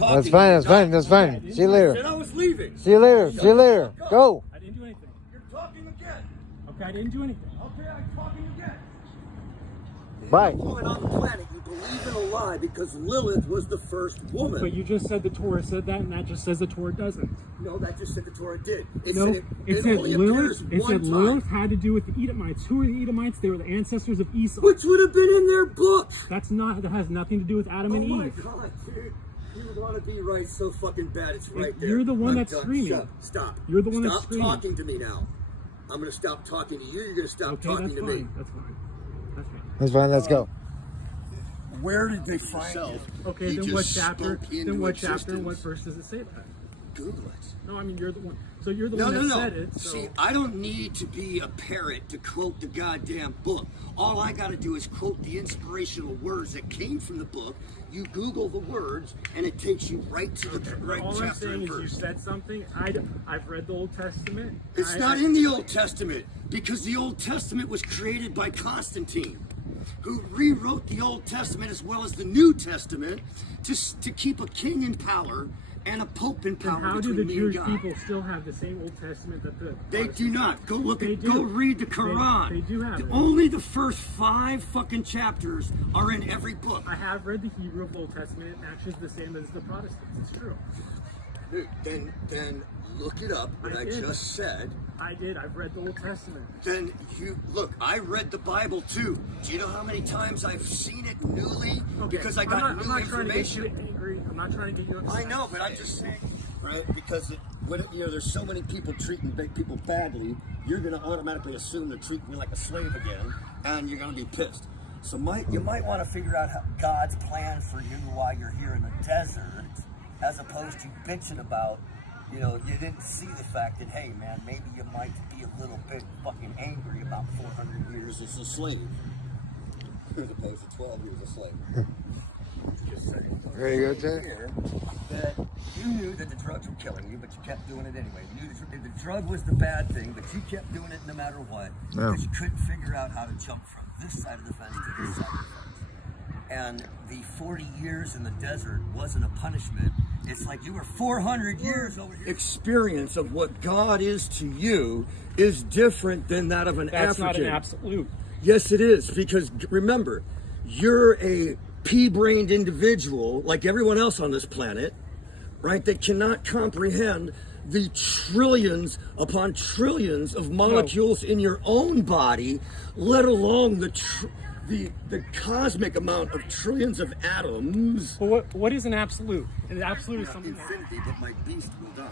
talking. That's fine. That's fine. That's fine. See you later. Said I was leaving. See you later. See you later. Go. I didn't do anything. You're talking again. Okay, I didn't do anything. Okay, I'm talking again. Bye. Woman on the planet, you believe in a lie because Lilith was the first woman. But you just said the Torah said that, and that just says the Torah doesn't. No, that just said the Torah did. It No, said it said only Lilith. appears It one said time. Lilith had to do with the Edomites. Who are the Edomites? They were the ancestors of Esau. Which would have been in their book. That's not. That has nothing to do with Adam and Oh my Eve. God, dude. You want to be right so fucking bad. It's right there. You're the one I'm that's done. screaming. Shut. Stop. You're the one Stop that's screaming. talking to me now. I'm going to stop talking to you. You're going to stop Okay, talking that's to fine. me. That's fine. That's fine. That's fine. Let's go. Where did they find it? Okay, He then what just chapter? spoke Then into what chapter and existence. what verse does it say that? Google it. No, I mean you're the one. So you're the No, one no, that no. said it. So. See, I don't need to be a parrot to quote the goddamn book. All I got to do is quote the inspirational words that came from the book. You Google the words, and it takes you right to the right All I'm chapter saying and is you verse. said something. I've read the Old Testament. It's not in the Old Testament because the Old Testament was created by Constantine, who rewrote the Old Testament as well as the New Testament to keep a king in power and a pope in Then power how do between the me Jewish and God. people still have the same Old Testament that the They do not. Go look They at. do. Go read the Quran. They do have it. Only the first 5 fucking chapters are in every book. I have read the Hebrew of Old Testament. It matches the same as the Protestants. It's true. Dude, then look it up. What I did. just said. I did. I've read the Old Testament. Then you look. I read the Bible too. Do you know how many times I've seen it newly? Okay. Because I got I'm new not trying to get you information. angry. I'm not trying to get you upset. I know, but I'm just saying, right? Because there's so many people treating big people badly, you're going to automatically assume they're treating me like a slave again, and you're going to be pissed. So you might want to figure out God's plan for you while you're here in the desert, as opposed to bitching about, you didn't see the fact that, hey, man, maybe you might be a little bit fucking angry about 400 years as a slave, as opposed to 12 years a slave. Just saying. Very good, sir. Here, that you knew that the drugs were killing you, but you kept doing it anyway. You knew the drug was the bad thing, but you kept doing it no matter what, because you couldn't figure out how to jump from this side of the fence to this side of the fence. And the 40 years in the desert wasn't a punishment. It's like you were 400 years over here. Experience of what God is to you is different than that of an That's African. not an absolute. Yes, it is, because remember, you're a pea-brained individual like everyone else on this planet, right, that cannot comprehend the trillions upon trillions of molecules in your own body, let alone the cosmic amount of trillions of atoms. But what is an absolute? An absolute is something. Infinity, but my beast will die.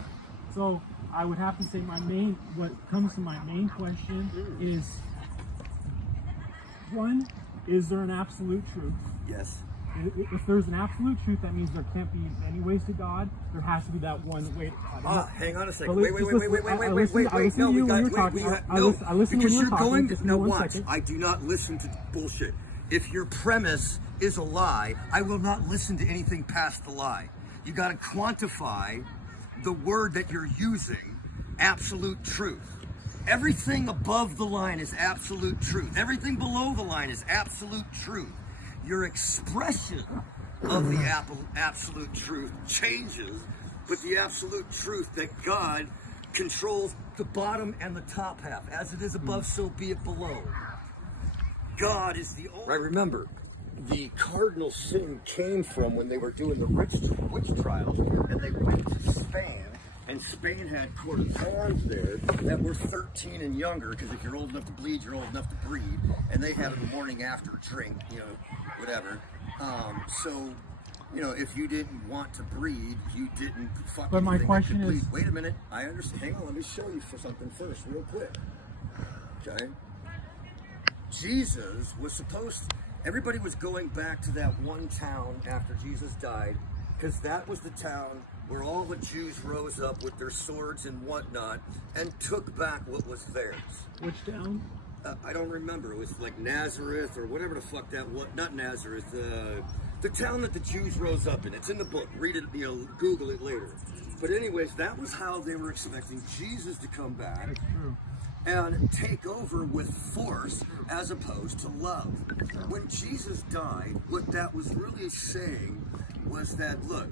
So I would have to say what comes to my main question is, one, is there an absolute truth? Yes. If there's an absolute truth, that means there can't be many ways to God. There has to be that one way to God. Hang on a second. But Wait. I listened to you when you were talking. I listened when you were talking. Just No, one watch. second. I do not listen to bullshit. If your premise is a lie, I will not listen to anything past the lie. You got to quantify the word that you're using, absolute truth. Everything above the line is absolute truth. Everything below the line is absolute truth. Your expression of the absolute truth changes, but the absolute truth that God controls the bottom and the top half. As it is above, so be it below. God is the only... Right, remember, the cardinal sin came from when they were doing the witch trials, and they went to Spain, and Spain had courtesans there that were 13 and younger, because if you're old enough to bleed, you're old enough to breed, and they had a morning after drink, whatever. So, if you didn't want to breed, you didn't fucking... But my question is... Wait a minute, I understand. Hang on, let me show you for something first, real quick. Okay? Jesus was supposed to... Everybody was going back to that one town after Jesus died, because that was the town where all the Jews rose up with their swords and whatnot and took back what was theirs. Which town? I don't remember. It was like Nazareth or whatever the fuck that was. Not Nazareth. The town that the Jews rose up in. It's in the book. Read it, Google it later. But anyways, that was how they were expecting Jesus to come back. That's true. And take over with force as opposed to love. When Jesus died, what that was really saying was that, look,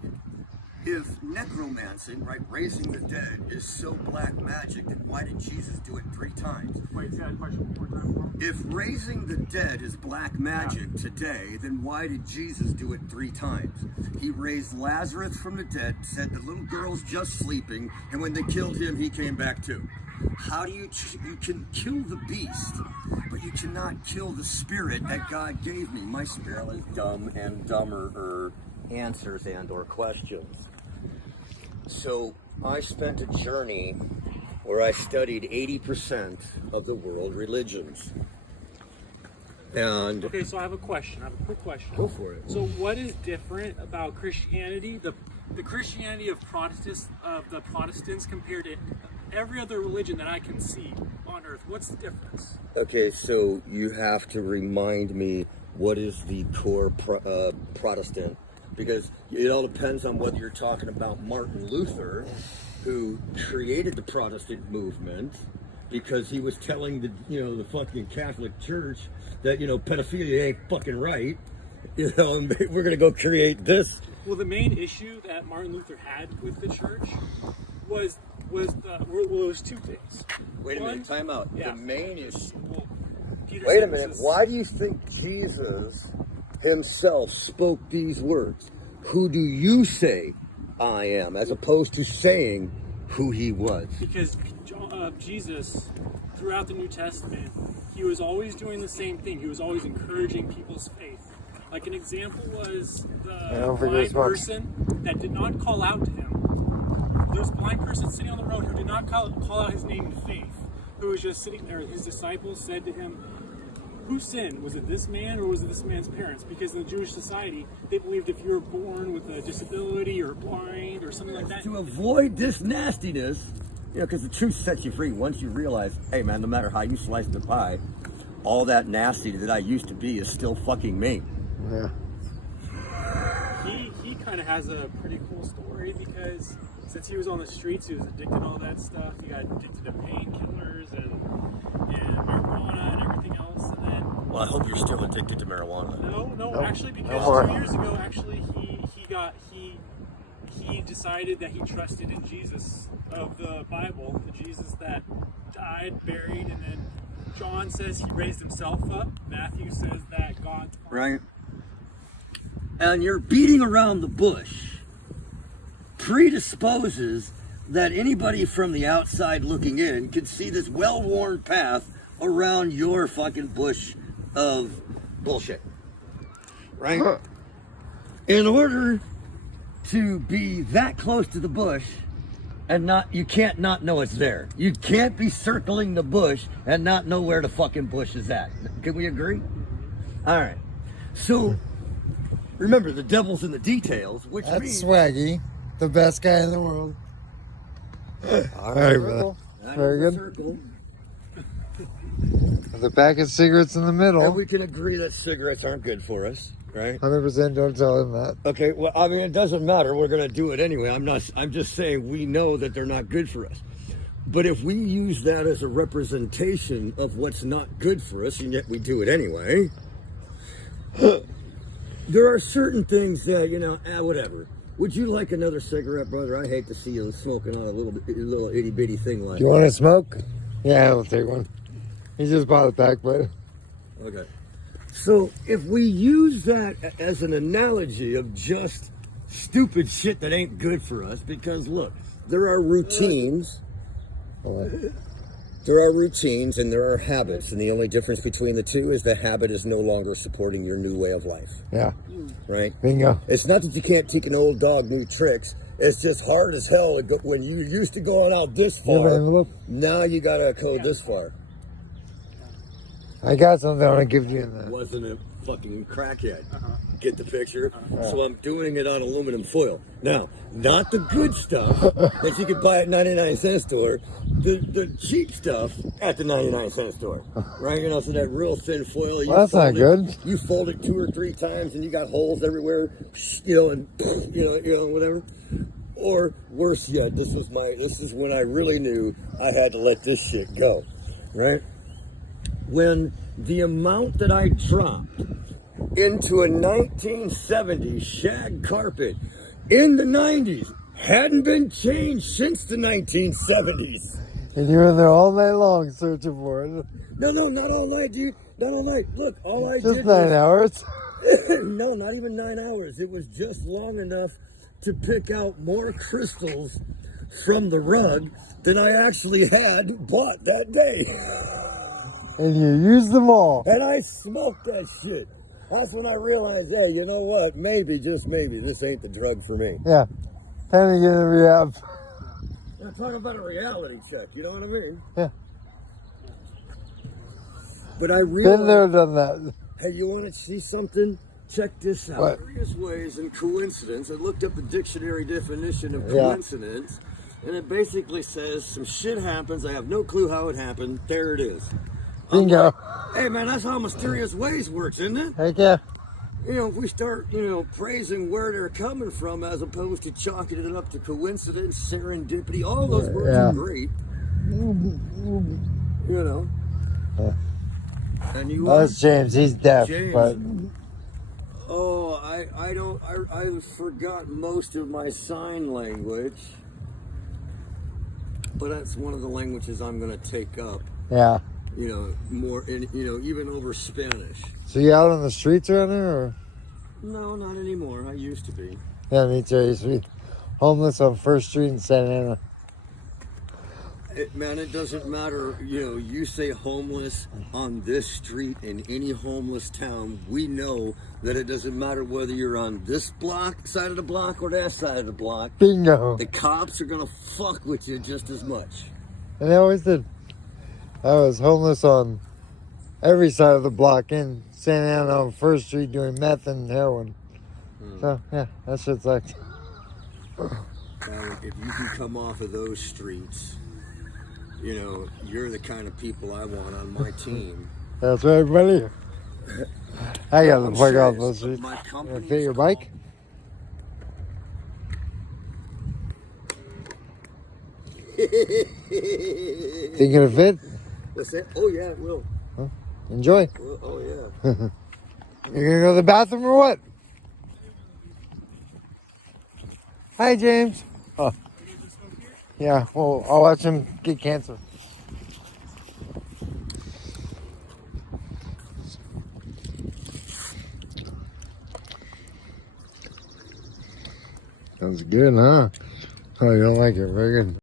if necromancing, right, raising the dead, is so black magic, then why did Jesus do it 3 times? Wait, say that question one more time for me. If raising the dead is black magic today, then why did Jesus do it 3 times? He raised Lazarus from the dead, said the little girl's just sleeping, and when they killed him, he came back too. How do you can kill the beast, but you cannot kill the spirit that God gave me. My spirit is dumb and dumber answers and or questions. So I spent a journey where I studied 80% of the world religions. And Okay, so I have a question. I have a quick question. Go for it. So what is different about Christianity, the Christianity of the Protestants compared to every other religion that I can see on earth? What's the difference? Okay, so you have to remind me what is the core Protestant, because it all depends on whether you're talking about Martin Luther, who created the Protestant movement because he was telling the fucking Catholic Church that pedophilia ain't fucking right, and we're gonna go create this. Well, the main issue that Martin Luther had with the church was 2 things. Wait a One, minute, time out. yeah. The main issue. Well, Peter Wait a said minute. this is- Why do you think Jesus himself spoke these words? Who do you say I am? As opposed to saying who he was. Because Jesus, throughout the New Testament, he was always doing the same thing. He was always encouraging people's faith. Like an example was the blind person that did not call out to him. There was a blind person sitting on the road who did not call out his name in faith, who was just sitting there. His disciples said to him, who sinned? Was it this man or was it this man's parents? Because in the Jewish society, they believed if you were born with a disability or blind or something like that. To avoid this nastiness, because the truth sets you free once you realize, hey man, no matter how you slice the pie, all that nasty that I used to be is still fucking me. Yeah. He kind of has a pretty cool story because since he was on the streets, he was addicted to all that stuff. He got addicted to painkillers and marijuana and everything else. And then, Well, I hope you're still addicted to marijuana. no, actually, because No more. 2 years ago, actually, he decided that he trusted in Jesus of the Bible, the Jesus that died, buried, and then John says he raised himself up. Matthew says that God. Right? And you're beating around the bush predisposes that anybody from the outside looking in could see this well-worn path around your fucking bush of bullshit. Right? In order to be that close to the bush and you can't not know it's there. You can't be circling the bush and not know where the fucking bush is at. Can we agree? All right. So remember, the devil's in the details, which That's means Swaggy, the best guy in the world. All right, brother. Very good. Circle, The pack of cigarettes in the and middle. we can agree that cigarettes aren't good for us, right? 100%. Don't tell him that. Okay, well, I mean, it doesn't matter. We're going to do it anyway. I'm just saying we know that they're not good for us. But if we use that as a representation of what's not good for us, and yet we do it anyway, there are certain things that, whatever. Would you like another cigarette, brother? I hate to see you smoking on a little itty bitty thing like You want to smoke? Yeah, I'll take one. He just bought a pack, but Okay. So if we use that as an analogy of just stupid shit that ain't good for us, because look, there are routines. There are routines and there are habits, and the only difference between the two is the habit is no longer supporting your new way of life, yeah, right? bingo. It's not that you can't teach an old dog new tricks. It's just hard as hell when you used to going out this You have an far. envelope? Now you gotta go this far. I got something I want to give you in that. Wasn't a fucking crackhead. Get the picture? So I'm doing it on aluminum foil. Now, not the good stuff that you could buy at 99-cent store, the cheap stuff at the 99-cent store. Right? So that real thin foil. Well, that's not good. You fold it 2 or 3 times and you got holes everywhere, and whatever. Or worse yet, this is when I really knew I had to let this shit go. Right? When the amount that I dropped into a 1970 shag carpet in the 90s. Hadn't been changed since the 1970s. And you were there all night long searching for it. No, not all night, dude. Not all night. Look, all I Just did 9 hours. no, not even 9 hours. It was just long enough to pick out more crystals from the rug than I actually had bought that day. And you used them all. And I smoked that shit. That's when I realized, hey, you know what? Maybe, just maybe, this ain't the drug for me. Yeah. Time to get in rehab. I'm talking about a reality check, you know what I mean? Yeah. But I realized... Been there, done that. Hey, you want to see something? Check this out. What? Various ways in coincidence. I looked up the dictionary definition of coincidence, and it basically says some shit happens. I have no clue how it happened. There it is. Bingo. Hey, man, that's how mysterious ways works, isn't it? Heck yeah. You know, if we start, you know, praising where they're coming from as opposed to chalking it up to coincidence, serendipity, all those words are great. You know. And you That's James. He's deaf, James. but oh, I forgot most of my sign language, but that's one of the languages I'm going to take up. yeah. You know, more in, you know, even over Spanish. So you out on the streets around here, or? No, not anymore. I used to be. Yeah, me too. I used to be homeless on First Street in Santa Ana. Man, it doesn't matter. You know, you say homeless on this street in any homeless town, we know that it doesn't matter whether you're on this block, side of the block, or that side of the block. Bingo. The cops are gonna fuck with you just as much. And they always did. I was homeless on every side of the block in Santa Ana on First Street doing meth and heroin. So, yeah, that shit's like... If you can come off of those streets, you know, you're the kind of people I want on my team. That's right, buddy. I got to I'm plug off serious. those streets. My You company's fit your called- bike? Think it'll fit? What's that? Oh yeah, it will. Enjoy. Well, oh yeah. You're gonna go to the bathroom or what? Hi, James. Oh. Yeah, well, I'll watch him get cancer. Sounds good, huh? Oh, you don't like it? Very good.